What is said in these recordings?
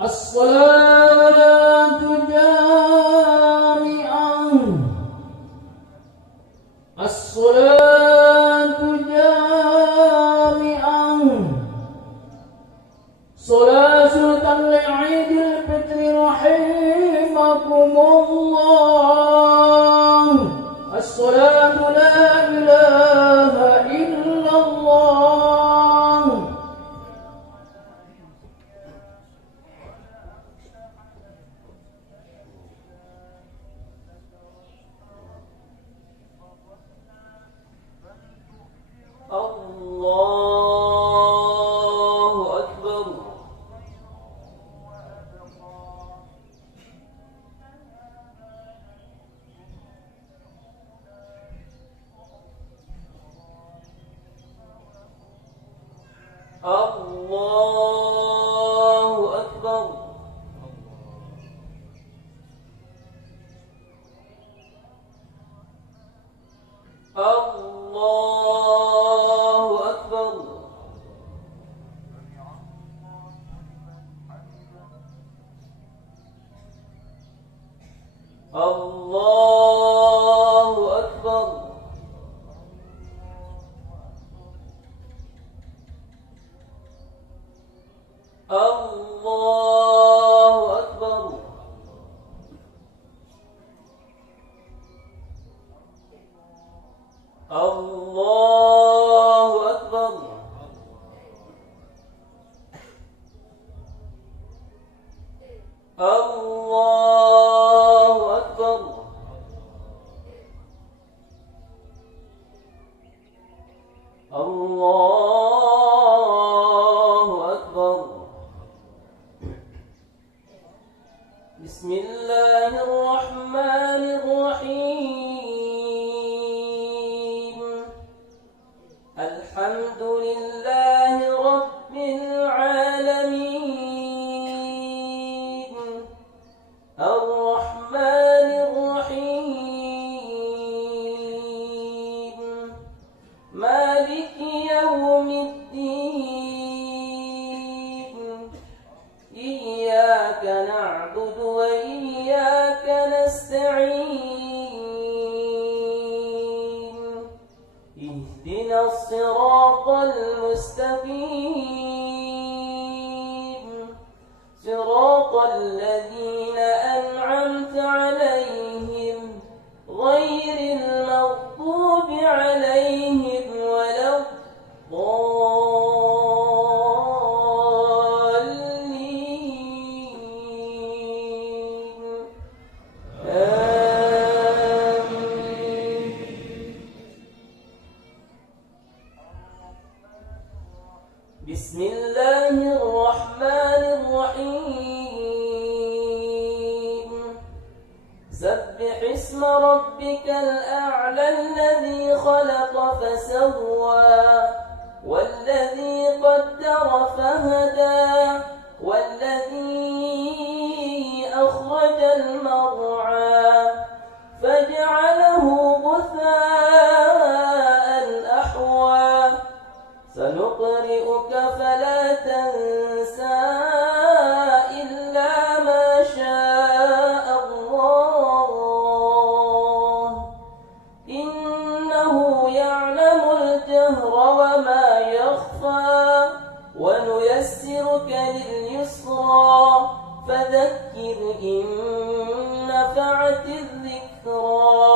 الصلاة جامعة الصلاة جامعة صلاة لعيد الفطر رحمكم الله. الصلاة لا إله إلا الله. الله أكبر. الله أكبر. الله أكبر. الله أكبر. الله أكبر. الله أكبر. الله أكبر. الله أكبر. بسم الله الرحمن الرحيم. الحمد لله رب العالمين. الرحمن الرحيم. مالك يوم الدين. إياك نعبد وإياك نستعين. اهدنا الصراط المستقيم. صراط الذين أنعمت عليهم غير المغضوب عليهم ولا الضالين. آمين. بسم الله الرحمن الرحيم. سبح اسم ربك الأعلى الذي خلق فسوى والذي قدر فهدى والذي أخرج المرعى فجعله غثاء أحوى. سنقرئك فلا تنسى إلا ما شاء الله. إنه يعلم الجهر وما يخفى. ونيسرك لليسرى فذكر إن نفعت الذكرى.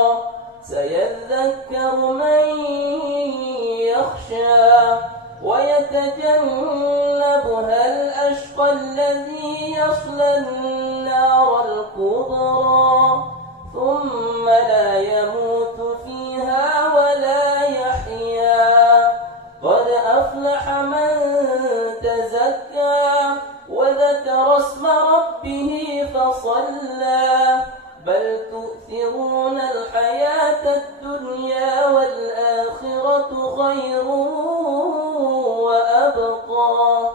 سيذكر من يخشى ويتجنبها الأشقى الذي يصلى النار الكبرى ثم لا يموت فيها ولا يحيا. قد أفلح من تزكى وذكر اسم ربه فصلى. بل تؤثرون الحياة الدنيا والآخرة خير وأبقى.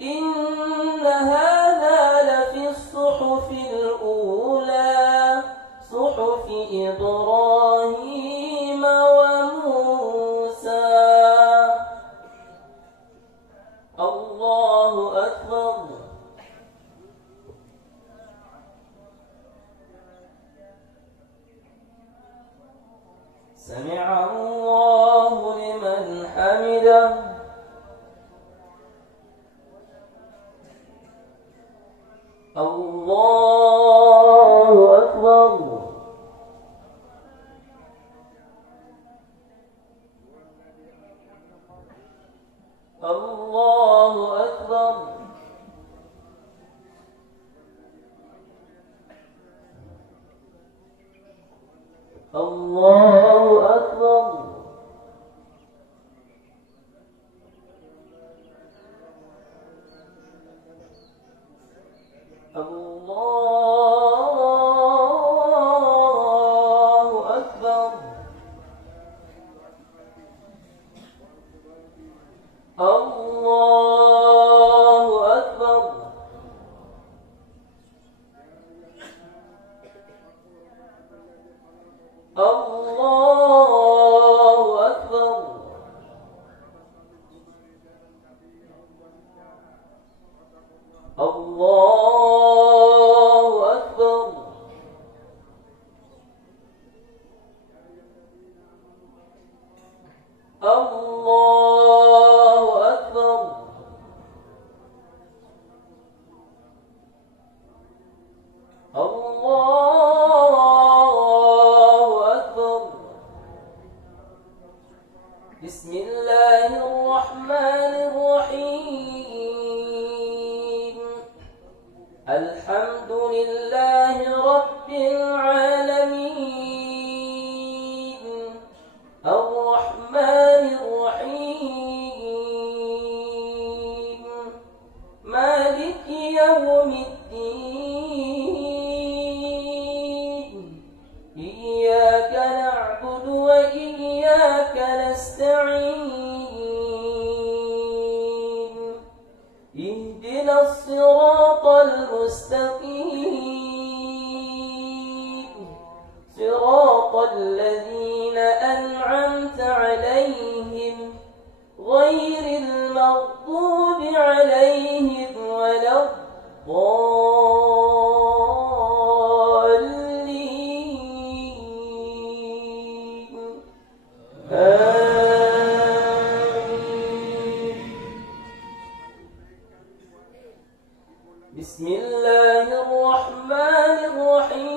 إن هذا لفي الصحف الأولى صحف إبراهيم وموسى. الله أكبر. سمع الله لمن حمده الله أكبر الله أكبر الله أكبر الله أكبر الله أكبر الله أكبر الله أكبر الله أكبر الله أكبر بسم الله الرحمن الرحيم الحمد لله رب العالمين الرحمن الرحيم مالك يوم الدين إياك نعبد وإياك نستعين اهدنا الصراط المستقيم صراط الذين أنعمت عليهم غير المغضوب عليهم ولا الضالين آمين بسم الله الرحمن الرحيم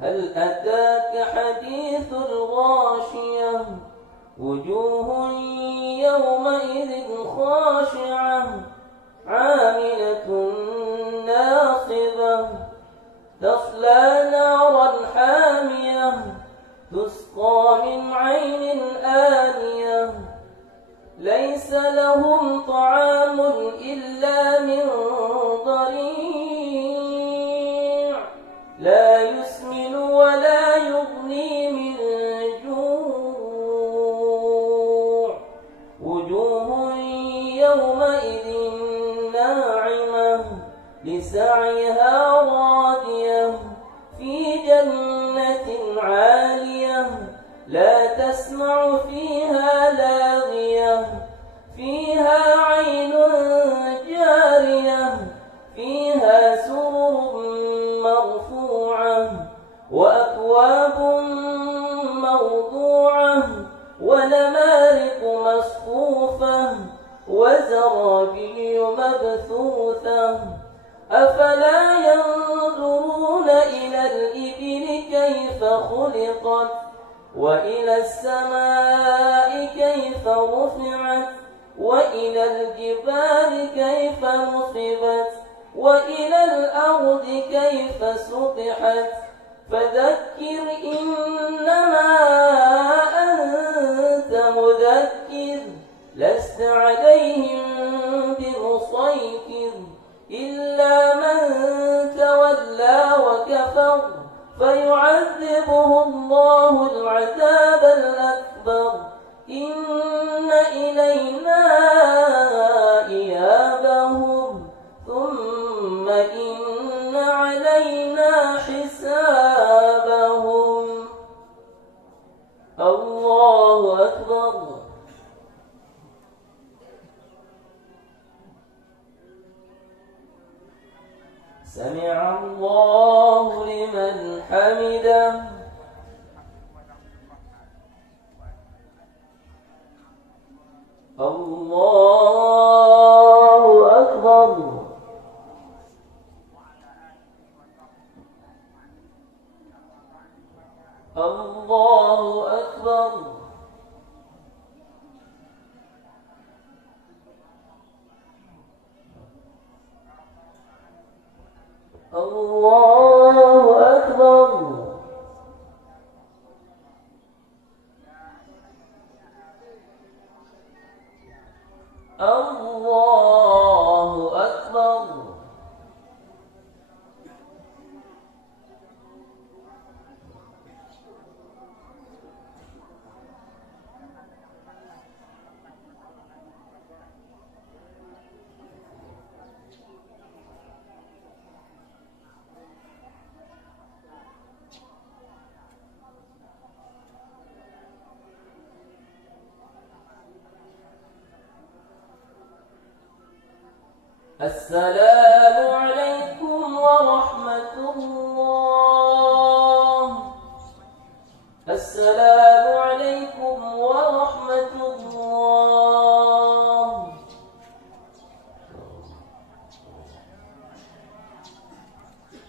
هل أتاك حديث الغاشية وجوه يومئذ خاشعة عاملة ناصبة تصلى نارا حامية تسقى من عين آنية ليس لهم طعام إلا من ضريع لا يسمن ولا يغني من جوع وجوه يومئذ ناعمة لسعيها راضية في جنة عالية لا تسمع فيها لاغية فيها عين جارية فيها سرر مرفوعة وأكواب موضوعة ونمارق مصفوفة وزرابي مبثوثة أفلا ينظرون إلى الإبل كيف خلقت وإلى السماء كيف رفعت وإلى الجبال كيف نصبت وإلى الأرض كيف سطحت فذكر إنما أنت مذكر لست عليهم بمسيطر إلا من تولى وكفر فيعذبه الله العذاب الأكبر إن إلينا إيابهم ثم إن علينا حسابهم الله أكبر سمع الله لمن حمده الله أكبر الله أكبر الله أكبر الله أكبر السلام عليكم ورحمة الله السلام عليكم ورحمة الله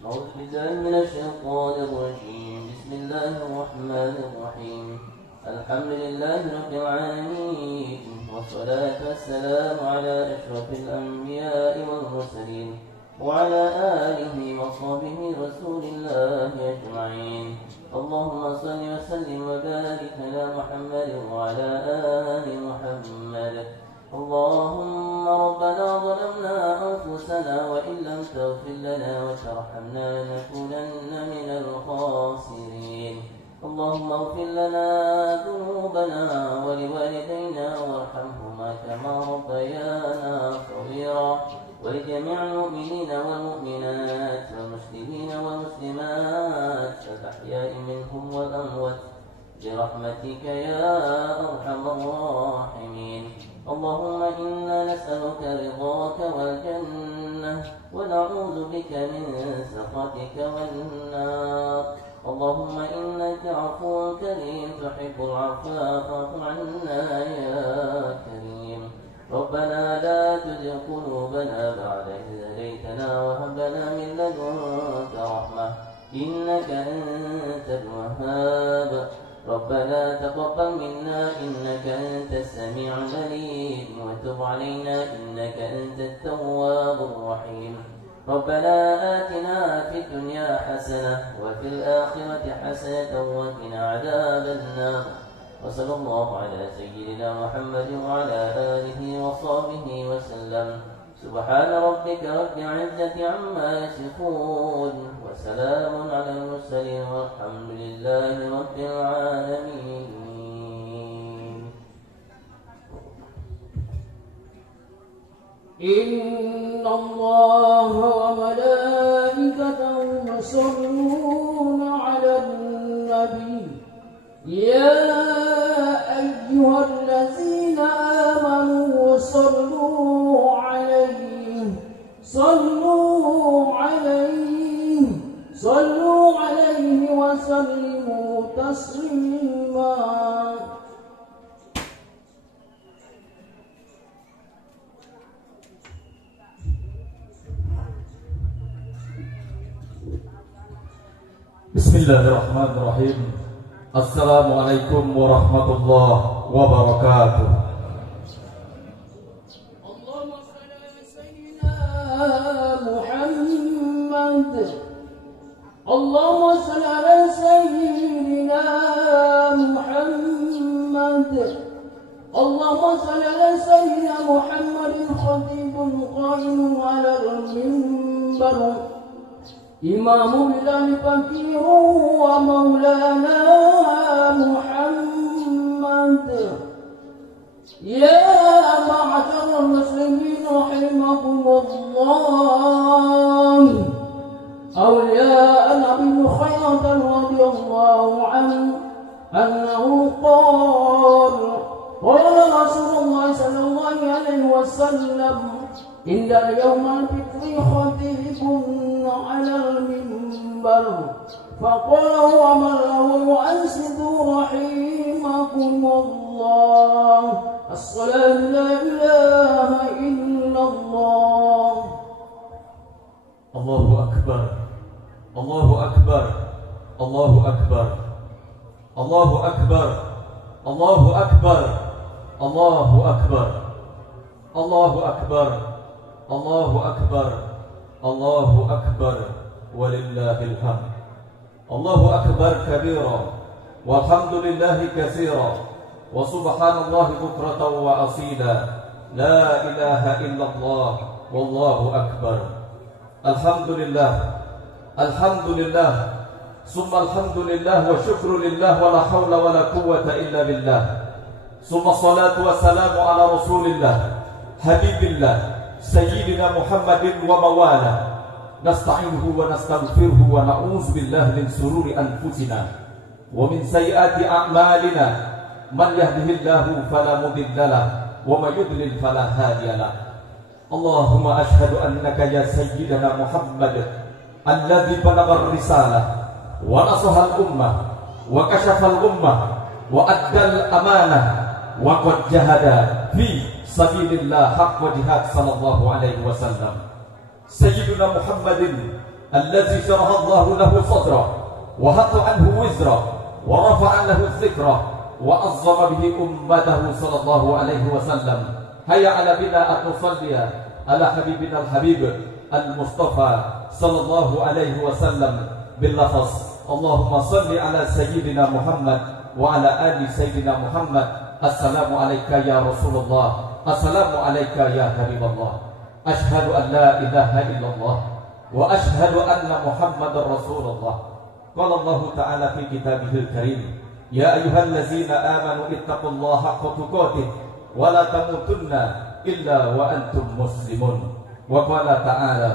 أعوذ بالله من الشيطان الرجيم بسم الله الرحمن الرحيم الحمد لله رب العالمين والصلاة والسلام على أشرف الأنبياء والمرسلين وعلى آله وصحبه رسول الله أجمعين اللهم صل وسلم وبارك على محمد وعلى آل محمد اللهم ربنا ظلمنا أنفسنا وإن لم تغفر لنا وترحمنا لنكونن من الخاسرين اللهم اغفر لنا ذنوبنا ولوالدينا وارحمهما كما ربيانا صغيرا ولجميع المؤمنين والمؤمنات والمسلمين والمسلمات الأحياء منهم والأموات برحمتك يا أرحم الراحمين اللهم إنا نسألك رضاك والجنة ونعوذ بك من سخطك والنار اللهم إنك عفو كريم تحب العفو فاعف عنا يا كريم ربنا لا تزغ قلوبنا بعد إذ هديتنا وهب لنا من لدنك رحمة إنك أنت الوهاب ربنا تقبل منا إنك أنت السميع العليم وتب علينا إنك أنت التواب الرحيم ربنا آتنا في الدنيا حسنة وفي الآخرة حسنة وقنا عذاب النار وصلى الله على سيدنا محمد وعلى آله وصحبه وسلم سبحان ربك رب العزة عما يصفون وسلام على المرسلين والحمد لله رب العالمين. إن الله وملائكته يصلون على النبي يا أيها الذين آمنوا صلوا عليه وسلموا تسليما. Bismillahirrahmanirrahim. Assalamualaikum warahmatullahi wabarakatuh. اللهم صل على سيدنا محمد. اللهم صل على سيدنا محمد. اللهم صل على سيدنا محمد خطيب قائم على المنبر إمام بلال فقير ومولانا محمد. يا معشر المسلمين رحمكم الله أولياء النبي خيرة رضي الله عنه أنه قال قال رسول الله صلى الله عليه وسلم إن يوم الفطر خطيبكن على المنبر فقال ومن له أنصتوا رحمكم الله الصلاة لا إله إلا الله. الله أكبر الله أكبر الله أكبر الله أكبر الله أكبر الله أكبر الله أكبر الله أكبر الله أكبر ولله الحمد. الله أكبر كبيرا والحمد لله كثيرا وسبحان الله بكرة وأصيلا لا إله إلا الله والله أكبر. الحمد لله الحمد لله ثم الحمد لله وشكر لله ولا حول ولا قوة إلا بالله ثم الصلاة والسلام على رسول الله حبيب الله سيدنا محمد ومواله نستعينه ونستغفره ونعوذ بالله من شرور أنفسنا ومن سيئات أعمالنا من يهده الله فلا مضل له ومن يضلل فلا هادي له. اللهم أشهد أنك يا سيدنا محمد الذي بلغ الرسالة ونصح الأمة وكشف الأمة وأدى الأمانة وقد جهد في سبيل الله حق جهاد صلى الله عليه وسلم. سيدنا محمد الذي شرح الله له صدره وحط عنه وزره ورفع له الذكر وعظم به أمته صلى الله عليه وسلم. هيا على بنا أن نصلي على حبيبنا الحبيب المصطفى صلى الله عليه وسلم باللفظ اللهم صل على سيدنا محمد وعلى آل سيدنا محمد. السلام عليك يا رسول الله السلام عليك يا حبيب الله. أشهد أن لا إله إلا الله وأشهد أن محمد رسول الله. قال الله تعالى في كتابه الكريم يا أيها الذين آمنوا اتقوا الله حق تقاته ولا تموتن إلا وأنتم مسلمون. وقال تعالى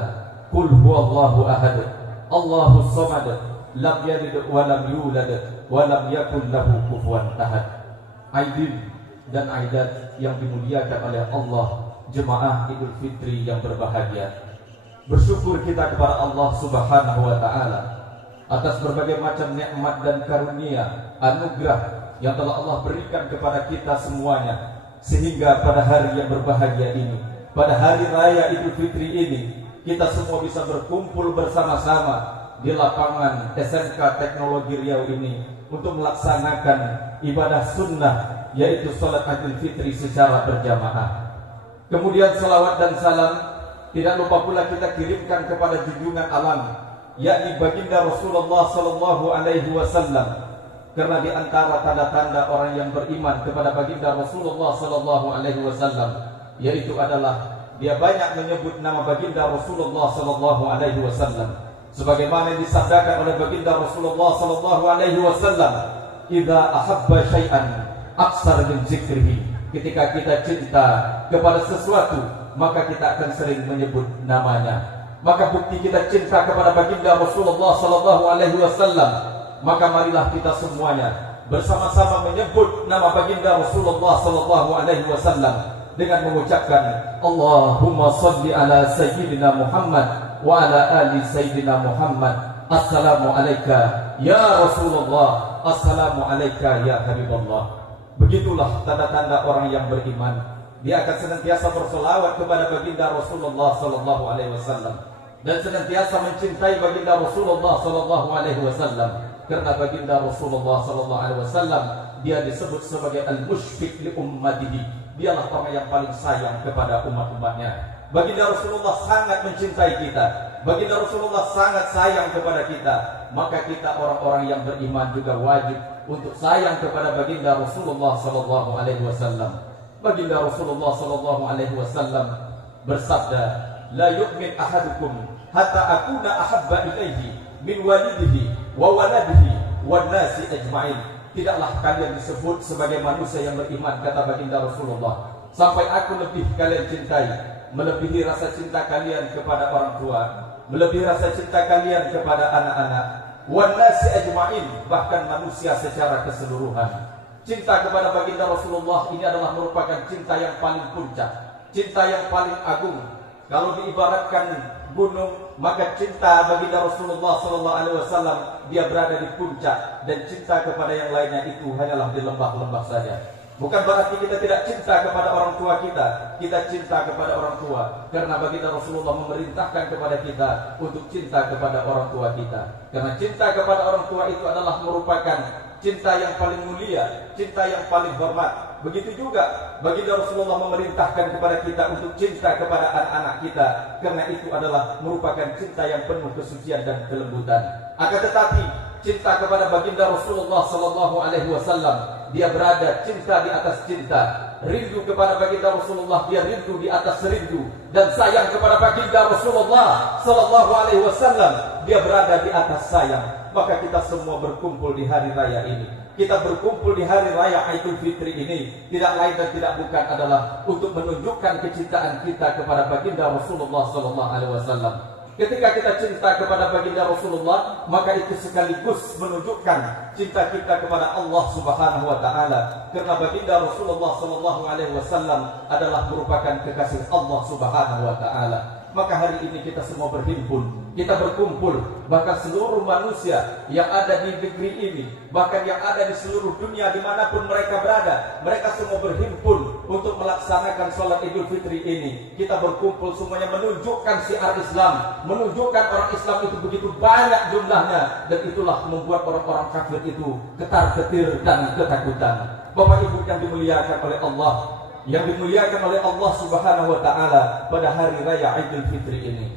قل هو الله أحد الله الصمد لم يلد ولم يولد ولم يكن له كفوا أحد. Aidin dan aidat yang dimuliakan oleh Allah, jemaah Idul Fitri yang berbahagia. Bersyukur kita kepada Allah Subhanahu wa taala atas berbagai macam nikmat dan karunia, anugerah yang telah Allah berikan kepada kita semuanya, sehingga pada hari yang berbahagia ini, pada hari raya Idul Fitri ini, kita semua bisa berkumpul bersama-sama di lapangan SMK Teknologi Riau ini untuk melaksanakan ibadah sunnah, yaitu salat Idul Fitri secara berjamaah. Kemudian salawat dan salam tidak lupa pula kita kirimkan kepada junjungan alam, yakni baginda Rasulullah sallallahu alaihi wasallam. Karena di antara tanda-tanda orang yang beriman kepada baginda Rasulullah sallallahu alaihi wasallam yaitu adalah dia banyak menyebut nama baginda Rasulullah sallallahu alaihi wasallam. Sebagaimana disabdakan oleh baginda Rasulullah sallallahu alaihi wasallam, "Idza ahabba syai'an aksar min zikrihi." Ketika kita cinta kepada sesuatu, maka kita akan sering menyebut namanya. Maka bukti kita cinta kepada baginda Rasulullah sallallahu alaihi wasallam, maka marilah kita semuanya bersama-sama menyebut nama baginda Rasulullah sallallahu alaihi wasallam dengan mengucapkan Allahumma shalli ala sayyidina Muhammad wa ala ali sayyidina Muhammad. Assalamu alayka ya Rasulullah, assalamu alayka ya Habibullah. Begitulah tanda-tanda orang yang beriman. Dia akan senantiasa berselawat kepada baginda Rasulullah sallallahu alaihi wasallam dan senantiasa mencintai baginda Rasulullah sallallahu alaihi wasallam. Karena baginda Rasulullah sallallahu alaihi wasallam dia disebut sebagai al-mushfiq li ummatihi. Dialah orang yang paling sayang kepada umat-umatnya. Baginda Rasulullah sangat mencintai kita. Baginda Rasulullah sangat sayang kepada kita. Maka kita orang-orang yang beriman juga wajib untuk sayang kepada baginda Rasulullah sallallahu alaihi wasallam. Baginda Rasulullah sallallahu alaihi wasallam bersabda, "La yu'min ahadukum hatta akuna ahabba ilaihi min walidihi wa waladihi wan nasi ajma'in." Tidaklah kalian disebut sebagai manusia yang beriman, kata baginda Rasulullah, sampai aku lebih kalian cintai, melebihi rasa cinta kalian kepada orang tua, melebihi rasa cinta kalian kepada anak-anak, wan nasi ajma'in, bahkan manusia secara keseluruhan. Cinta kepada baginda Rasulullah ini adalah merupakan cinta yang paling puncak, cinta yang paling agung. Kalau diibaratkan gunung maka cinta baginda Rasulullah sallallahu alaihi wasallam dia berada di puncak, dan cinta kepada yang lainnya itu hanyalah di lembah-lembah saja. Bukan berarti kita tidak cinta kepada orang tua kita cinta kepada orang tua, karena baginda Rasulullah memerintahkan kepada kita untuk cinta kepada orang tua kita. Karena cinta kepada orang tua itu adalah merupakan cinta yang paling mulia, cinta yang paling hormat. Begitu juga baginda Rasulullah memerintahkan kepada kita untuk cinta kepada anak-anak kita, karena itu adalah merupakan cinta yang penuh kesucian dan kelembutan. Akan tetapi cinta kepada baginda Rasulullah sallallahu alaihi wasallam dia berada cinta di atas cinta, rindu kepada baginda Rasulullah dia rindu di atas rindu, dan sayang kepada baginda Rasulullah sallallahu alaihi wasallam dia berada di atas sayang. Maka kita semua berkumpul di hari raya ini, kita berkumpul di hari raya Idul Fitri ini, tidak lain dan tidak bukan adalah untuk menunjukkan kecintaan kita kepada baginda Rasulullah sallallahu alaihi wasallam. Ketika kita cinta kepada baginda Rasulullah, maka itu sekaligus menunjukkan cinta kita kepada Allah Subhanahu wa taala. Karena baginda Rasulullah sallallahu alaihi wasallam adalah merupakan kekasih Allah Subhanahu wa taala. Maka hari ini kita semua berhimpun, kita berkumpul, bahkan seluruh manusia yang ada di negeri ini, bahkan yang ada di seluruh dunia dimanapun mereka berada, mereka semua berhimpun untuk melaksanakan sholat Idul Fitri ini. Kita berkumpul semuanya menunjukkan syiar Islam, menunjukkan orang Islam itu begitu banyak jumlahnya, dan itulah membuat orang-orang kafir itu ketar-ketir dan ketakutan. Bapak Ibu yang dimuliakan oleh Allah, yang dimuliakan oleh Allah Subhanahu wa taala, pada hari raya Idul Fitri ini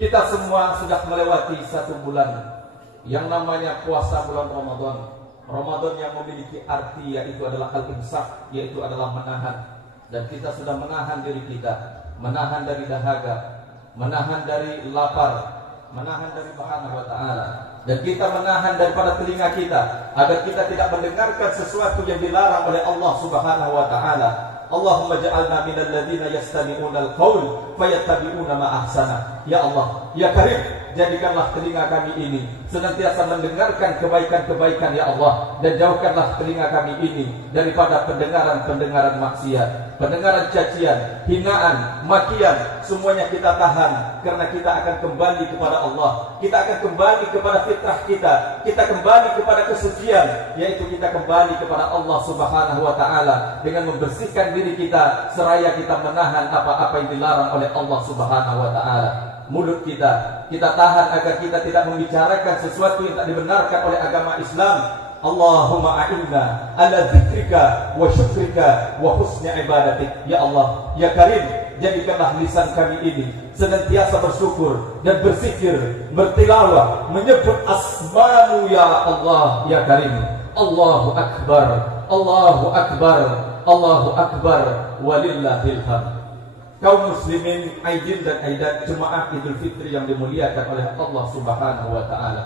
kita semua sudah melewati satu bulan yang namanya puasa bulan Ramadan. Ramadan yang memiliki arti yaitu adalah al-imsak, yaitu adalah menahan. Dan kita sudah menahan diri kita, menahan dari dahaga, menahan dari lapar, menahan dari subhanahu wa ta'ala. Dan kita menahan daripada telinga kita agar kita tidak mendengarkan sesuatu yang dilarang oleh Allah Subhanahu wa ta'ala. Allahumma ja'alna minal ladzina yastami'una al-qaul fayattabi'una ma ahsana. Ya Allah, ya Karim, jadikanlah telinga kami ini senantiasa mendengarkan kebaikan-kebaikan ya Allah, dan jauhkanlah telinga kami ini daripada pendengaran-pendengaran maksiat, pendengaran cacian, hinaan, makian. Semuanya kita tahan, karena kita akan kembali kepada Allah, kita akan kembali kepada fitrah kita kembali kepada kesucian, yaitu kita kembali kepada Allah Subhanahu wa ta'ala dengan membersihkan diri kita seraya kita menahan apa-apa yang dilarang oleh Allah Subhanahu wa ta'ala. Mulut kita tahan agar kita tidak membicarakan sesuatu yang tak dibenarkan oleh agama Islam. Allahumma a'inna ala zikrika wa syukrika wa husni ibadatik. Ya Allah, ya Karim, jadikanlah lisan kami ini senantiasa bersyukur dan berzikir, bertilawah, menyebut asmamu ya Allah, ya Karim. Allahu Akbar, Allahu Akbar, Allahu Akbar, walillahil hamd. Kaum muslimin, aidin dan aidat jemaah Idul Fitri yang dimuliakan oleh Allah Subhanahu wa taala.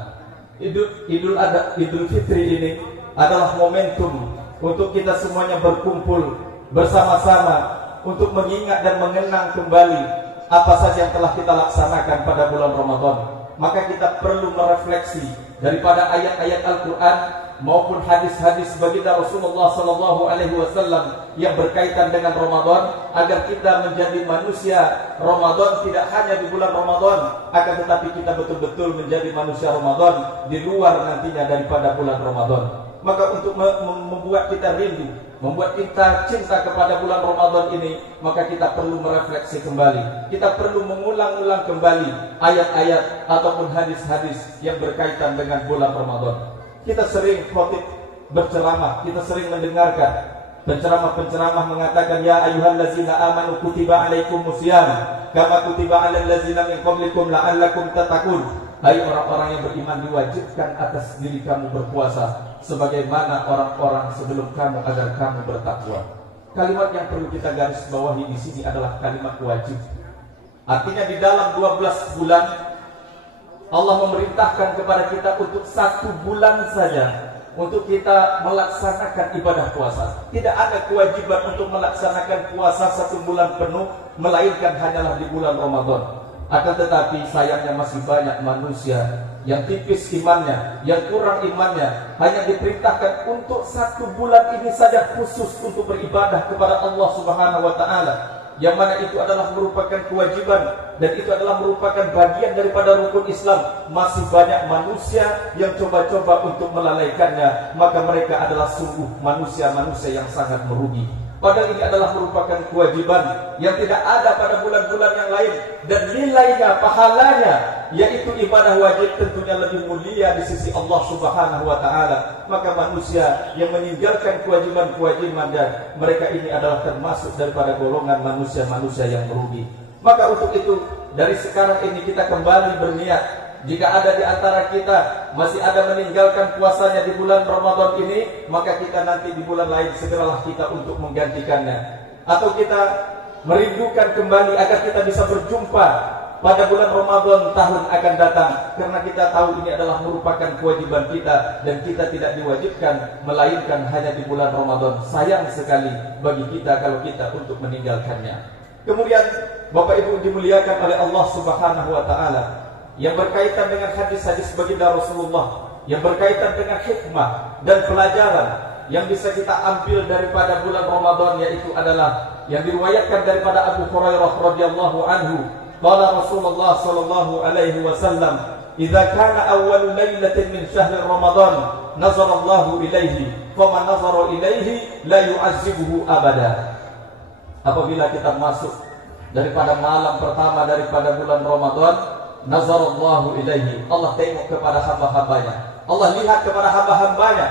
Idul Fitri ini adalah momentum untuk kita semuanya berkumpul bersama-sama untuk mengingat dan mengenang kembali apa saja yang telah kita laksanakan pada bulan Ramadan. Maka kita perlu merefleksi daripada ayat-ayat Al-Quran maupun hadis-hadis baginda Rasulullah sallallahu alaihi wasallam yang berkaitan dengan Ramadan, agar kita menjadi manusia Ramadan tidak hanya di bulan Ramadan, akan tetapi kita betul-betul menjadi manusia Ramadan di luar nantinya daripada bulan Ramadan. Maka untuk membuat kita rindu, membuat kita cinta kepada bulan Ramadan ini, maka kita perlu merefleksi kembali. Kita perlu mengulang-ulang kembali ayat-ayat ataupun hadis-hadis yang berkaitan dengan bulan Ramadan. Kita sering khotib berceramah, kita sering mendengarkan penceramah-penceramah mengatakan, ya ayyuhallazina amanu kutiba alaikumusiyam kama kutiba alal ladzina min qablikum la'allakum tattaqun. Hai orang-orang yang beriman, diwajibkan atas diri kamu berpuasa sebagaimana orang-orang sebelum kamu agar kamu bertakwa. Kalimat yang perlu kita garis bawahi di sini adalah kalimat wajib. Artinya di dalam 12 bulan Allah memerintahkan kepada kita untuk 1 bulan saja untuk kita melaksanakan ibadah puasa. Tidak ada kewajiban untuk melaksanakan puasa 1 bulan penuh, melainkan hanyalah di bulan Ramadan. Akan tetapi sayangnya masih banyak manusia yang tipis imannya, yang kurang imannya, hanya diperintahkan untuk 1 bulan ini saja khusus untuk beribadah kepada Allah Subhanahu wa ta'ala. yang mana itu adalah merupakan kewajiban dan itu adalah merupakan bagian daripada rukun Islam, masih banyak manusia yang coba-coba untuk melalaikannya, maka mereka adalah sungguh manusia-manusia yang sangat merugi. Padahal ini adalah merupakan kewajiban yang tidak ada pada bulan-bulan yang lain, dan nilainya, pahalanya, yaitu ibadah wajib tentunya lebih mulia di sisi Allah Subhanahu wa taala. Maka manusia yang meninggalkan kewajiban-kewajiban, dan mereka ini adalah termasuk daripada golongan manusia-manusia yang merugi. Maka untuk itu, dari sekarang ini kita kembali berniat. Jika ada di antara kita masih ada meninggalkan puasanya di bulan Ramadan ini, maka kita nanti di bulan lain segeralah kita untuk menggantikannya. Atau kita merindukan kembali agar kita bisa berjumpa pada bulan Ramadan tahun akan datang, karena kita tahu ini adalah merupakan kewajiban kita dan kita tidak diwajibkan melainkan hanya di bulan Ramadan. Sayang sekali bagi kita kalau kita untuk meninggalkannya. Kemudian Bapak Ibu dimuliakan oleh Allah Subhanahu wa taala, yang berkaitan dengan hadis-hadis baginda Rasulullah, yang berkaitan dengan hikmah dan pelajaran yang bisa kita ambil daripada bulan Ramadan, yaitu adalah yang diriwayatkan daripada Abu Hurairah radhiyallahu anhu, qala Rasulullah sallallahu alaihi wasallam, "Idza kana awwal lailatin min syahri Ramadan, nazara Allahu ilaihi, faman nazara ilaihi la yu'azzibuhu abada." Apabila kita masuk daripada malam pertama daripada bulan Ramadan, nazarallahu ilaihi, Allah tengok kepada hamba-hambanya, Allah lihat kepada hamba-hambanya.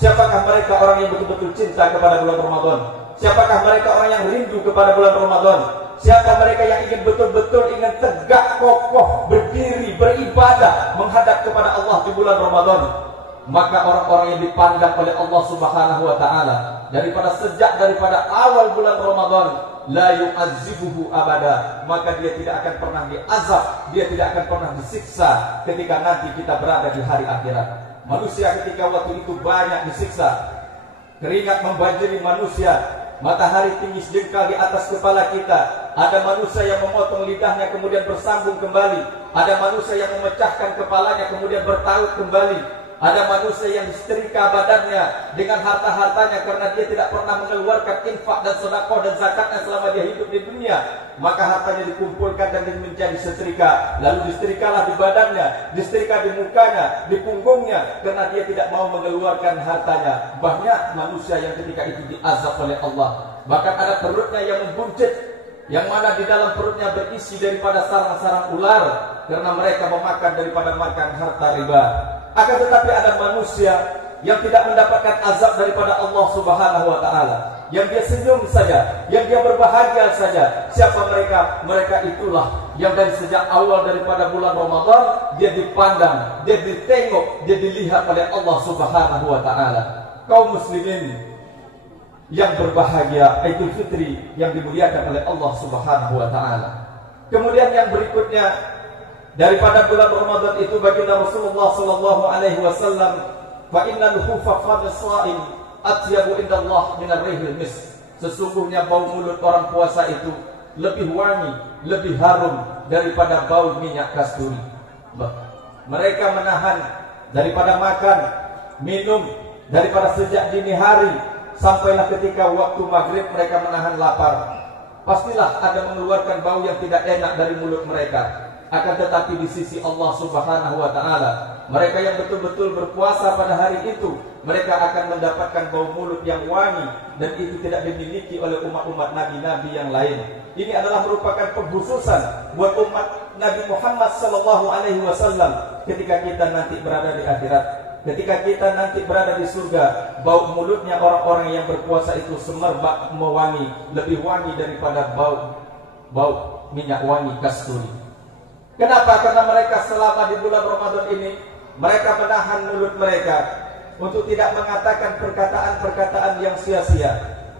Siapakah mereka orang yang betul-betul cinta kepada bulan Ramadan? Siapakah mereka orang yang rindu kepada bulan Ramadan? Siapa mereka yang ingin betul-betul ingin tegak kokoh berdiri beribadah menghadap kepada Allah di bulan Ramadan? Maka orang-orang yang dipandang oleh Allah Subhanahu wa taala daripada awal bulan Ramadan, la yu'azzibuhu abada, maka dia tidak akan pernah diazab, dia tidak akan pernah disiksa ketika nanti kita berada di hari akhirat. Manusia ketika waktu itu banyak disiksa, keringat membanjiri manusia, matahari tinggi jengkal di atas kepala kita, ada manusia yang memotong lidahnya kemudian bersambung kembali, ada manusia yang memecahkan kepalanya kemudian bertaut kembali, ada manusia yang disetrika badannya dengan harta-hartanya karena dia tidak pernah mengeluarkan infak dan sedekah dan zakatnya selama dia hidup di dunia. Maka hartanya dikumpulkan dan menjadi setrika, lalu disetrikalah di badannya, disetrika di mukanya, di punggungnya, karena dia tidak mau mengeluarkan hartanya. Banyak manusia yang ketika itu diazab oleh Allah. Bahkan ada perutnya yang membuncit, yang mana di dalam perutnya berisi daripada sarang-sarang ular, karena mereka memakan daripada makan harta riba. Akan tetapi ada manusia yang tidak mendapatkan azab daripada Allah Subhanahu wa taala, yang dia senyum saja, yang dia berbahagia saja. Siapa mereka? Mereka itulah yang dari sejak awal daripada bulan Ramadan dia dipandang, dia ditengok, dia dilihat oleh Allah Subhanahu wa taala. Kaum muslimin yang berbahagia, Idul Fitri yang dimuliakan oleh Allah Subhanahu wa taala. Kemudian yang berikutnya daripada bulan Ramadan itu baginda Rasulullah sallallahu alaihi wasallam, fa innal khufa fadh-shaim atyabu indallah min ar-rihil misk. Sesungguhnya bau mulut orang puasa itu lebih wangi, lebih harum daripada bau minyak kasturi. Mereka menahan daripada makan, minum daripada sejak dini hari sampailah ketika waktu maghrib mereka menahan lapar. Pastilah ada mengeluarkan bau yang tidak enak dari mulut mereka. Akan tetapi di sisi Allah Subhanahu wa taala, mereka yang betul-betul berpuasa pada hari itu, mereka akan mendapatkan bau mulut yang wangi, dan itu tidak dimiliki oleh umat-umat nabi-nabi yang lain. Ini adalah merupakan pengkhususan buat umat Nabi Muhammad sallallahu alaihi wasallam ketika kita nanti berada di akhirat. Ketika kita nanti berada di surga, bau mulutnya orang-orang yang berpuasa itu semerbak mewangi, lebih wangi daripada bau minyak wangi kasturi. Kenapa? Karena mereka selama di bulan Ramadan ini, mereka menahan mulut mereka untuk tidak mengatakan perkataan-perkataan yang sia-sia.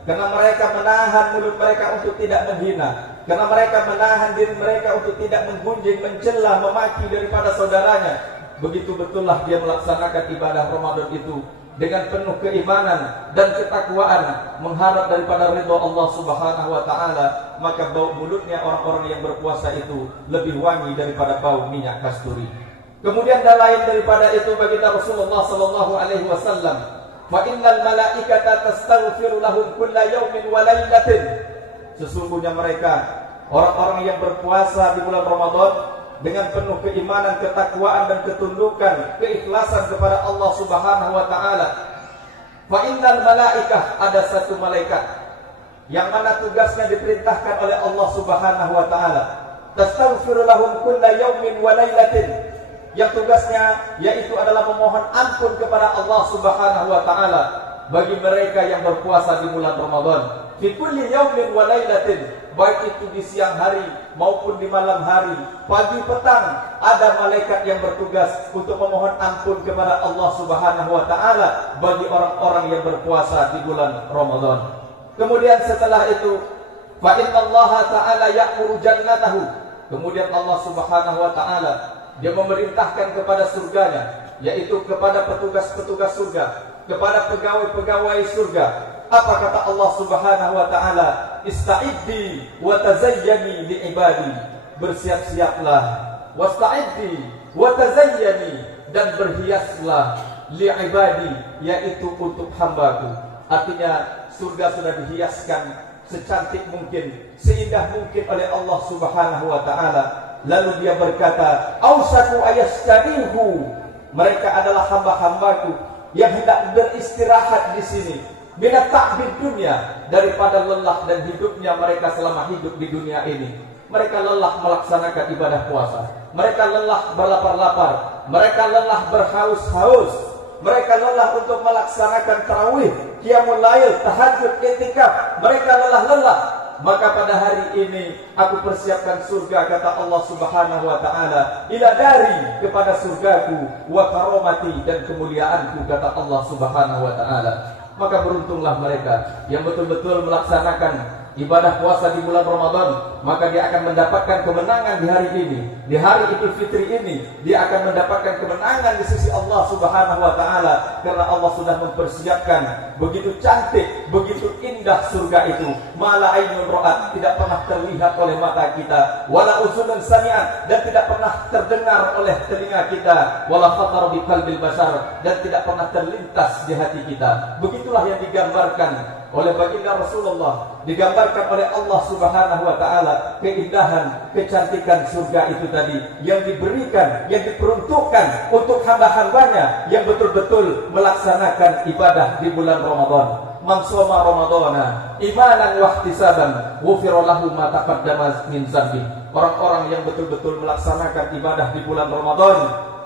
Karena mereka menahan mulut mereka untuk tidak menghina. Karena mereka menahan diri mereka untuk tidak menggunjing, mencela, memaki daripada saudaranya. Begitu betullah dia melaksanakan ibadah Ramadan itu dengan penuh keimanan dan ketakwaan, mengharap daripada ridha Allah Subhanahu wa taala, maka bau mulutnya orang-orang yang berpuasa itu lebih wangi daripada bau minyak kasturi. Kemudian dan lain daripada itu baginda Rasulullah sallallahu alaihi wasallam, fa innal malaikata tastaghfiru lahum kulla yawmin wa lailatin. sesungguhnya mereka orang-orang yang berpuasa di bulan Ramadan dengan penuh keimanan, ketakwaan dan ketundukan, keikhlasan kepada Allah Subhanahu wa taala. Fa innal malaikah, ada satu malaikat yang mana tugasnya diperintahkan oleh Allah Subhanahu wa taala, tastaghfiru lahum kulla yaumin wa lailatin, yang tugasnya yaitu adalah memohon ampun kepada Allah Subhanahu wa taala bagi mereka yang berpuasa di bulan Ramadan. Fi kulli yaumin wa lailatin, baik itu di siang hari maupun di malam hari, pagi petang, ada malaikat yang bertugas untuk memohon ampun kepada Allah Subhanahu wa taala bagi orang-orang yang berpuasa di bulan Ramadan. Kemudian setelah itu, fa innallaha ta'ala ya'muru jannatahu, kemudian Allah Subhanahu wa taala dia memerintahkan kepada surganya, yaitu kepada petugas-petugas surga, kepada pegawai-pegawai surga. Apa kata Allah Subhanahu wa taala? Ista'iddi wa tazayyani li ibadi, bersiap-siaplah, wasta'iddi wa tazayyani, dan berhiaslah, li ibadi, yaitu untuk hambaku. Artinya surga sudah dihiaskan secantik mungkin, seindah mungkin oleh Allah Subhanahu wa taala. Lalu dia berkata, ausaku ayastanihu, mereka adalah hamba-hambaku yang hendak beristirahat di sini, minat ta'bid dunia, daripada lelah dan hidupnya mereka selama hidup di dunia ini. Mereka lelah melaksanakan ibadah puasa, mereka lelah berlapar-lapar, mereka lelah berhaus-haus, mereka lelah untuk melaksanakan tarawih, qiyamul lail, tahajud, i'tikaf, mereka lelah-lelah. Maka pada hari ini aku persiapkan surga, kata Allah Subhanahu wa taala, ila dari, kepada surgaku, wa karomati, dan kemuliaanku, kata Allah Subhanahu wa taala. Maka beruntunglah mereka yang betul-betul melaksanakan ibadah puasa di bulan Ramadan, maka dia akan mendapatkan kemenangan di hari ini, di hari Idul Fitri ini. Dia akan mendapatkan kemenangan di sisi Allah Subhanahu wa taala, karena Allah sudah mempersiapkan begitu cantik, begitu indah surga itu. Mala ainun ra'at, tidak pernah terlihat oleh mata kita, wala uzunun sami'at, dan tidak pernah terdengar oleh telinga kita, wala khatar bi qalbil bashar, dan tidak pernah terlintas di hati kita. Begitulah yang digambarkan oleh baginda Rasulullah, digambarkan oleh Allah Subhanahu wa taala, keindahan, kecantikan surga itu tadi yang diberikan, yang diperuntukkan untuk hamba-hambanya yang betul-betul melaksanakan ibadah di bulan Ramadan. Man shoma ramadhana imanan wa ihtisaban ghufira lahu ma taqaddama min dzambi. Orang-orang yang betul-betul melaksanakan ibadah di bulan Ramadan,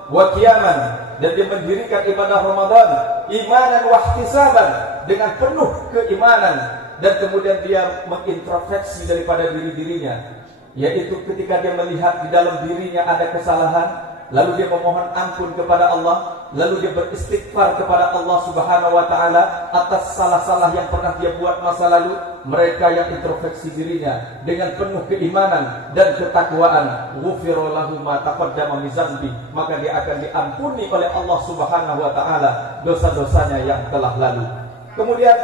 wa qiyaman, dan dia mendirikan ibadah Ramadan imanan wa ihtisaban, dengan penuh keimanan, dan kemudian dia mengintrospeksi daripada diri-dirinya, yaitu ketika dia melihat di dalam dirinya ada kesalahan, lalu dia memohon ampun kepada Allah, lalu dia beristighfar kepada Allah Subhanahu wa taala atas salah-salah yang pernah dia buat masa lalu. Mereka yang introspeksi dirinya dengan penuh keimanan dan ketakwaan, ghufira lahu ma taqaddama min dzambi, maka dia akan diampuni oleh Allah Subhanahu wa taala dosa-dosanya yang telah lalu. Kemudian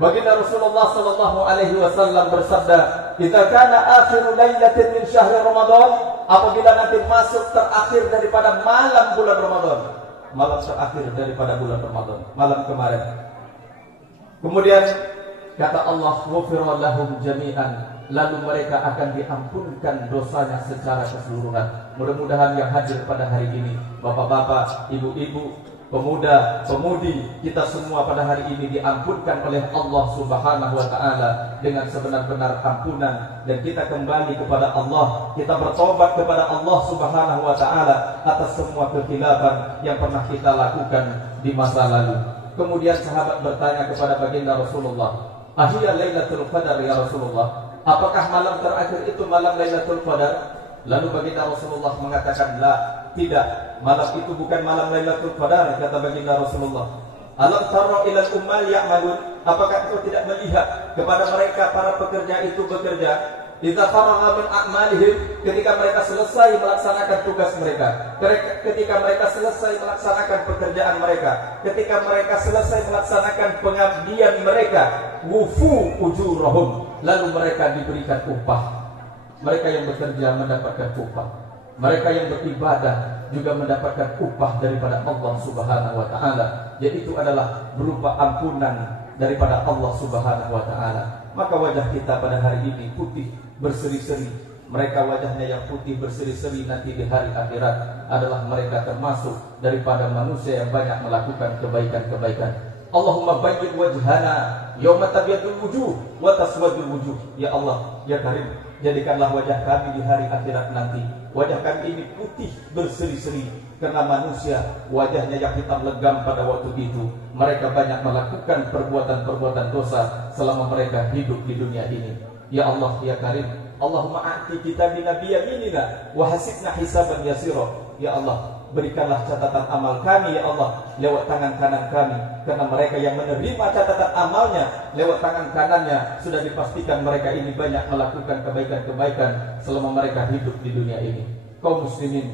baginda Rasulullah sallallahu alaihi wasallam bersabda, "Idza kana akhiru lailatin min syahri Ramadan," apabila nanti masuk terakhir daripada malam bulan Ramadan, malam terakhir daripada bulan Ramadan, malam kemarin. Kemudian kata Allah, "Ghufira lahum jami'an," lalu mereka akan diampunkan dosanya secara keseluruhan. Mudah-mudahan yang hadir pada hari ini, bapak-bapak, ibu-ibu, pemuda, pemudi, kita semua pada hari ini diampunkan oleh Allah Subhanahu wa taala dengan sebenar-benar ampunan, dan kita kembali kepada Allah, kita bertobat kepada Allah Subhanahu wa taala atas semua kekhilafan yang pernah kita lakukan di masa lalu. Kemudian sahabat bertanya kepada baginda Rasulullah, "Ahiyya Lailatul Qadar ya Rasulullah?" Apakah malam terakhir itu malam Lailatul Qadar? Lalu baginda Rasulullah mengatakan, "La, tidak. Malam itu bukan malam Lailatul Qadar," kata baginda Rasulullah. "Alam tara ilal ummal ya'malun?" Apakah engkau tidak melihat kepada mereka para pekerja itu bekerja? Idza faragha min a'malihim, ketika mereka selesai melaksanakan tugas mereka, ketika mereka selesai melaksanakan pekerjaan mereka, ketika mereka selesai melaksanakan pengabdian mereka, wufu ujurahum, lalu mereka diberikan upah. Mereka yang bekerja mendapatkan upah, mereka yang beribadah juga mendapatkan upah daripada Allah Subhanahu wa taala, yaitu adalah berupa ampunan daripada Allah Subhanahu wa taala. maka wajah kita pada hari ini putih berseri-seri. Mereka wajahnya yang putih berseri-seri nanti di hari akhirat adalah mereka termasuk daripada manusia yang banyak melakukan kebaikan-kebaikan. Allahumma bayyid wajhana yauma tabyadul wujuh wa taswadul wujuh. Ya Allah, ya Karim, jadikanlah wajah kami di hari akhirat nanti, wajah kami ini putih berseri-seri, karena manusia wajahnya yang hitam legam pada waktu itu. Mereka banyak melakukan perbuatan-perbuatan dosa selama mereka hidup di dunia ini. Ya Allah, ya Karim, Allahumma a'ti kita binabiyaminina wa hasibna hisaban yasira. Ya Allah, berikanlah catatan amal kami ya Allah lewat tangan kanan kami, karena mereka yang menerima catatan amalnya lewat tangan kanannya sudah dipastikan mereka ini banyak melakukan kebaikan-kebaikan selama mereka hidup di dunia ini. Kaum muslimin,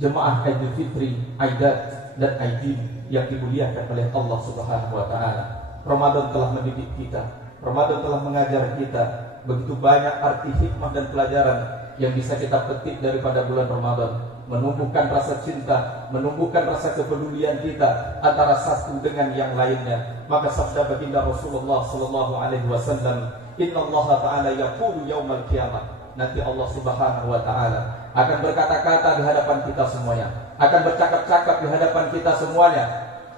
jemaah Idul Fitri, Aidat dan Aidin yang dimuliakan oleh Allah Subhanahu wa taala. Ramadan telah mendidik kita, Ramadan telah mengajar kita begitu banyak arti hikmah dan pelajaran yang bisa kita petik daripada bulan Ramadan. Menumbuhkan rasa cinta, menumbuhkan rasa kepedulian kita antara satu dengan yang lainnya. Maka sabda baginda Rasulullah sallallahu alaihi wasallam, "Innallaha ta'ala yaqulu yaumal qiyamah." Nanti Allah Subhanahu wa taala akan berkata-kata di hadapan kita semuanya, akan bercakap-cakap di hadapan kita semuanya.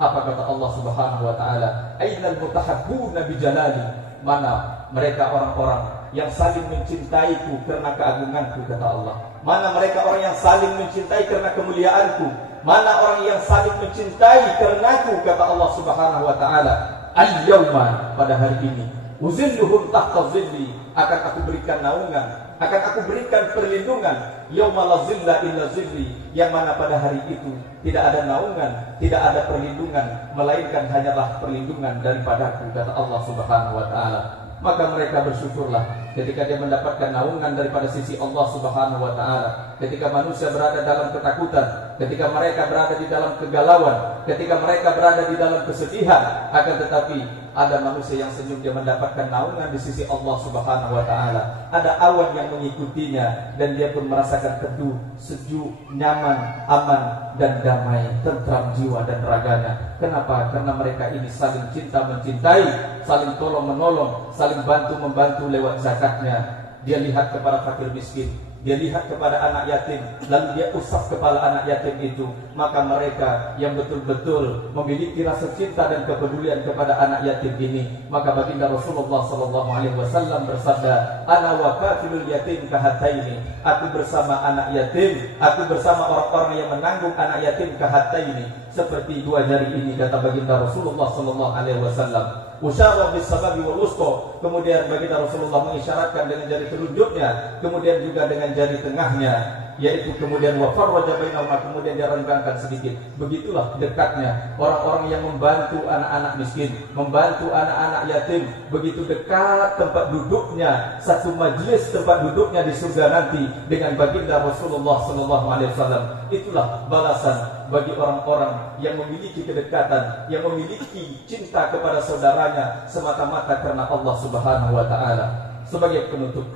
Apa kata Allah Subhanahu wa taala? "Ainal mutahabbuna bi jalali." Mana mereka orang-orang yang saling mencintaiku karena keagunganku, kata Allah. Mana mereka orang yang saling mencintai karena kemuliaanku? Mana orang yang saling mencintai karenaku, kata Allah Subhanahu wa taala. Al-yauma, pada hari ini, uzilluhum tahta zilli, akan aku berikan naungan, akan aku berikan perlindungan, yauma la zilla illa zilli, yang mana pada hari itu tidak ada naungan, tidak ada perlindungan, melainkan hanyalah perlindungan daripadaku, kata Allah Subhanahu wa taala. Maka mereka bersyukurlah ketika dia mendapatkan naungan daripada sisi Allah Subhanahu wa taala. Ketika manusia berada dalam ketakutan, ketika mereka berada di dalam kegalauan, ketika mereka berada di dalam kesedihan, akan tetapi ada manusia yang senyum, dia mendapatkan naungan di sisi Allah Subhanahu wa taala. Ada awan yang mengikutinya dan dia pun merasakan teduh, sejuk, nyaman, aman dan damai, tentram jiwa dan raganya. Kenapa? Karena mereka ini saling cinta mencintai, saling tolong menolong, saling bantu membantu lewat zakatnya. Dia lihat kepada fakir miskin, dia lihat kepada anak yatim, lalu dia usap kepala anak yatim itu. Maka mereka yang betul-betul memiliki rasa cinta dan kepedulian kepada anak yatim ini, maka baginda Rasulullah SAW bersabda, "Ana wa kafilul yatim kahataini." Aku bersama anak yatim, aku bersama orang-orang yang menanggung anak yatim kahataini, seperti dua jari ini, kata baginda Rasulullah SAW. Usyara bis sababi wal wusta. Kemudian baginda Rasulullah mengisyaratkan dengan jari telunjuknya, kemudian juga dengan jari tengahnya, yaitu kemudian wa farraja bainahuma, kemudian dia renggangkan sedikit. Begitulah dekatnya orang-orang yang membantu anak-anak miskin, membantu anak-anak yatim. Begitu dekat tempat duduknya, satu majlis tempat duduknya di surga nanti dengan baginda Rasulullah SAW. Itulah balasan bagi orang-orang yang memiliki kedekatan, yang memiliki cinta kepada saudaranya semata-mata karena Allah Subhanahu wa taala. Sebagai penutup,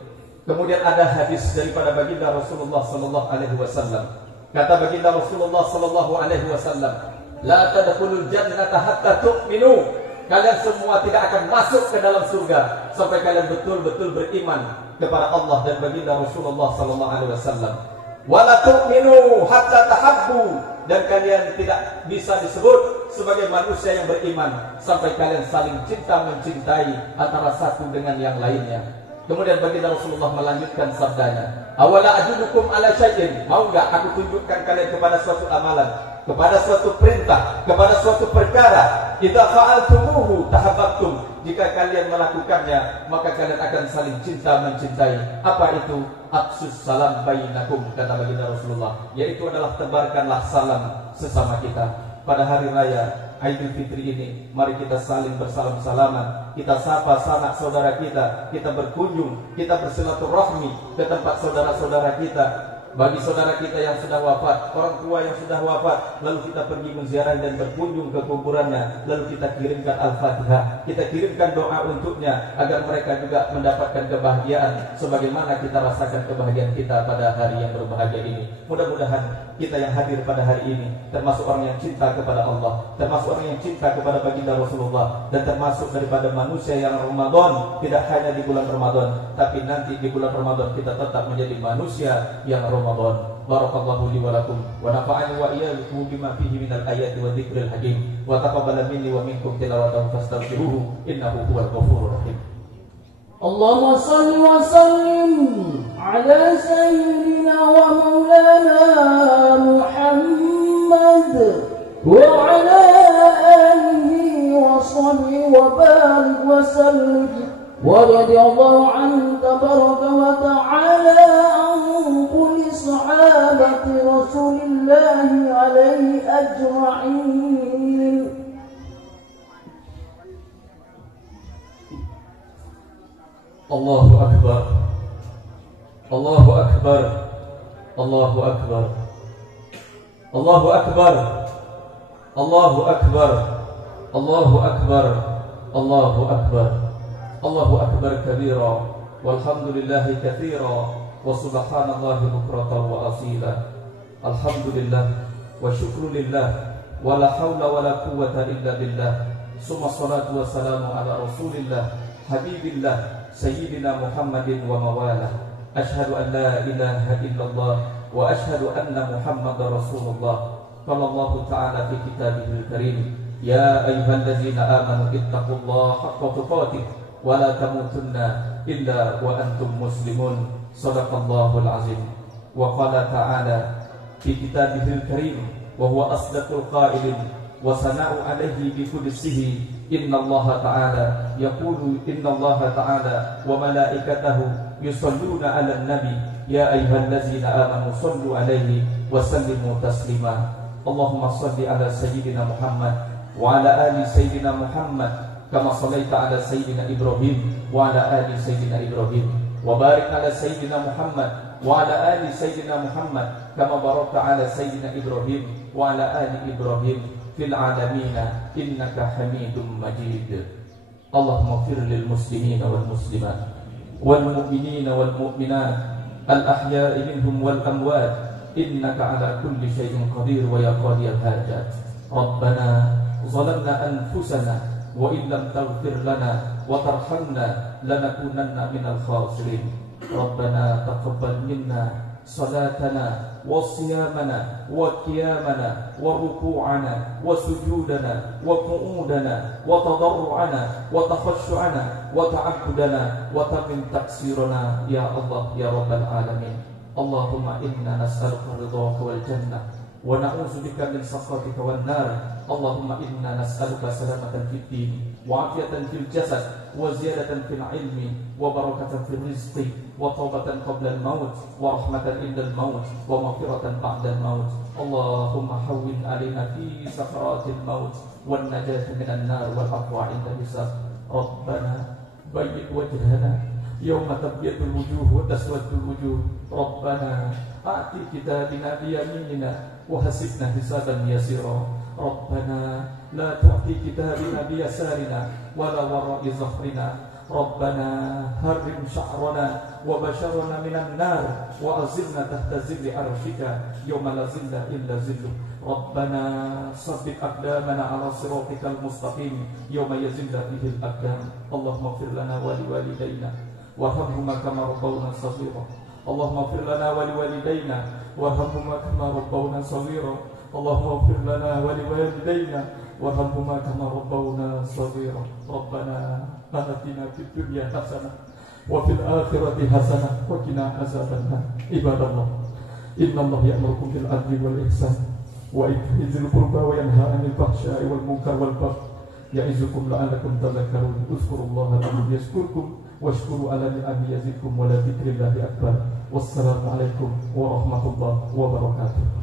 kemudian ada hadis daripada baginda Rasulullah sallallahu alaihi wasallam. Kata baginda Rasulullah sallallahu alaihi wasallam, "La tadkhulul jannata hatta tu'minu." Kalian semua tidak akan masuk ke dalam surga sampai kalian betul-betul beriman kepada Allah dan baginda Rasulullah sallallahu alaihi wasallam. "Wa la tu'minu hatta tahabbu." Dan kalian tidak bisa disebut sebagai manusia yang beriman sampai kalian saling cinta mencintai antara satu dengan yang lainnya. Kemudian baginda Rasulullah melanjutkan sabdanya, "Awala ajudukum ala syai'in." Mau enggak aku tunjukkan kalian kepada suatu amalan, kepada suatu perintah, kepada suatu perkara, idza fa'altumuhu tahabbtum. Jika kalian melakukannya, maka kalian akan saling cinta mencintai. Apa itu? Afsus salam bainakum, kata baginda Rasulullah, yaitu adalah tebarkanlah salam sesama kita. Pada hari raya Idul Fitri ini, mari kita saling bersalam-salaman, kita sapa sanak saudara kita berkunjung, kita bersilaturahmi ke tempat saudara-saudara kita. Bagi saudara kita yang sudah wafat, orang tua yang sudah wafat, lalu kita pergi menziarah dan berkunjung ke kuburannya, lalu kita kirimkan Al-Fatihah, kita kirimkan doa untuknya agar mereka juga mendapatkan kebahagiaan sebagaimana kita rasakan kebahagiaan kita pada hari yang berbahagia ini. Mudah-mudahan kita yang hadir pada hari ini termasuk orang yang cinta kepada Allah, termasuk orang yang cinta kepada baginda Rasulullah, dan termasuk daripada manusia yang Ramadan tidak hanya di bulan Ramadan, tapi nanti di bulan Ramadan kita tetap menjadi manusia yang Ramadan. Barakallahu li wa lakum wa nafa'ani wa iyyakum bima fihi minal ayati wa dzikril hakim wa taqabbala minni wa minkum tilawatahu fastaghfiruhu innahu huwal ghafurur rahim. اللهم صل وسلم على سيدنا ومولانا محمد وعلى آله وصحبه وبارك وسلم ورضي الله عنه تبارك وتعالى عن كل صحابة رسول الله عليه أجمعين. Allahu Akbar, Allahu Akbar, Allahu Akbar, Allahu Akbar, Allahu Akbar, Allahu Akbar, Allahu Akbar, Allahu Akbar kabira, walhamdulillahi katsira, wa subhanallahi bukratan wa asila. Alhamdulillah wa syukrulillah, wa la haula wa la quwwata illa billah. Summa salatu wassalamu ala Rasulillah habibillah Sayyidina Muhammadin wa mawalah. Ashhadu an la ilaha illallah wa ashhadu anna Muhammadar Rasulullah. Qala Allah Ta'ala fi kitabihil karim, ya ayyuhallazina amanu ittaqullaha haqqa tuqatih wa la tamutunna illa wa antum muslimun. Shadaqallahul azim. Wa qala ta'ala fi kitabihil karim wa huwa asdaqul qailin wa sana'u alaihi bi qudsihi, innallaha ta'ala yaqulu innallaha ta'ala wa malaikatahu yusalluna 'alan nabi ya ayyuhallazina amanu sallu 'alaihi wa sallimu taslima. Allahumma shalli 'ala sayyidina Muhammad wa 'ala ali sayyidina Muhammad kama shallaita 'ala sayyidina Ibrahim wa 'ala ali sayyidina Ibrahim wa barik 'ala sayyidina Muhammad wa 'ala ali sayyidina Muhammad kama barakta 'ala sayyidina Ibrahim wa 'ala ali Ibrahim fil alamina innaka hamidum majid. Allahumma fir lil muslimina wal muslimat wal mu'minina wal mu'minat al ahya'i minhum wal amwat innaka ala kulli syai'in qadir wa ya qadiyal hajat. Rabbana zalamna anfusana wa in lam taghfir lana wa tarhamna lanakunanna minal khasirin. Rabbana taqabbal minna salatana wa siyamana wa qiyamana wa ruku'ana wa sujudana wa qu'udana wa tadarru'ana wa takhashshu'ana wa ta'abbudana wa tamim taksirana ya Allah ya Rabbal alamin. Allahumma inna nas'aluka ridhaka wal jannah wa na'udzubika min sakhatika wan nar. Allahumma inna nas'aluka salamatan fid din wa afiyatan fil jasad wa ziyadatan fil ilmi wa barakatan fil rizqi wa taubatan qabla al-maut wa rahmatan inda al-maut wa maghfiratan ba'da al-maut. Allahumma hawwin 'alaina fi sakaratil maut wan najata minan nar wal afwa 'inda hisab. Rabbana bayyid wajhana yawma tabyadul wujuh wa taswaddul wujuh. Rabbana a'ti kitabana bi yaminina wa hasibna hisaban yasira. Rabbana la tu'ti kitabana bi yasarina wa la wara'i zahrina. Rabbana harrim sya'rana wa basharana minan nar wa azilna tahta zilli arshika yawma la zilla illa zilluh. Rabbana sabbit aqdamana ala siratikal mustaqim yawma yazilla fihi al-aqdam. Allahumma fir lana wa liwalidayna warhamhuma kama rabbawna saghira. Allahumma fir lana wa liwalidayna warhamhuma kama rabbawna saghira. Allahumma fir lana wa liwalidayna warhamhuma kama rabbawna saghira. Rabbana atina fid dunya hasanah wa fil akhirati hasanah wa qina azabannar. Ibadallah, innallaha ya'murukum bil 'adli wal ihsan wa ita'i dzil qurba wa yanha 'anil fahsya'i wal munkar wal baghi ya'izukum la'allakum tadhakkarun. Uzkurullaha yazkurkum washkuru 'ala ni'amihi yazidkum wa la dzikrillahi akbar. Wassalamu alaikum warahmatullahi wabarakatuh.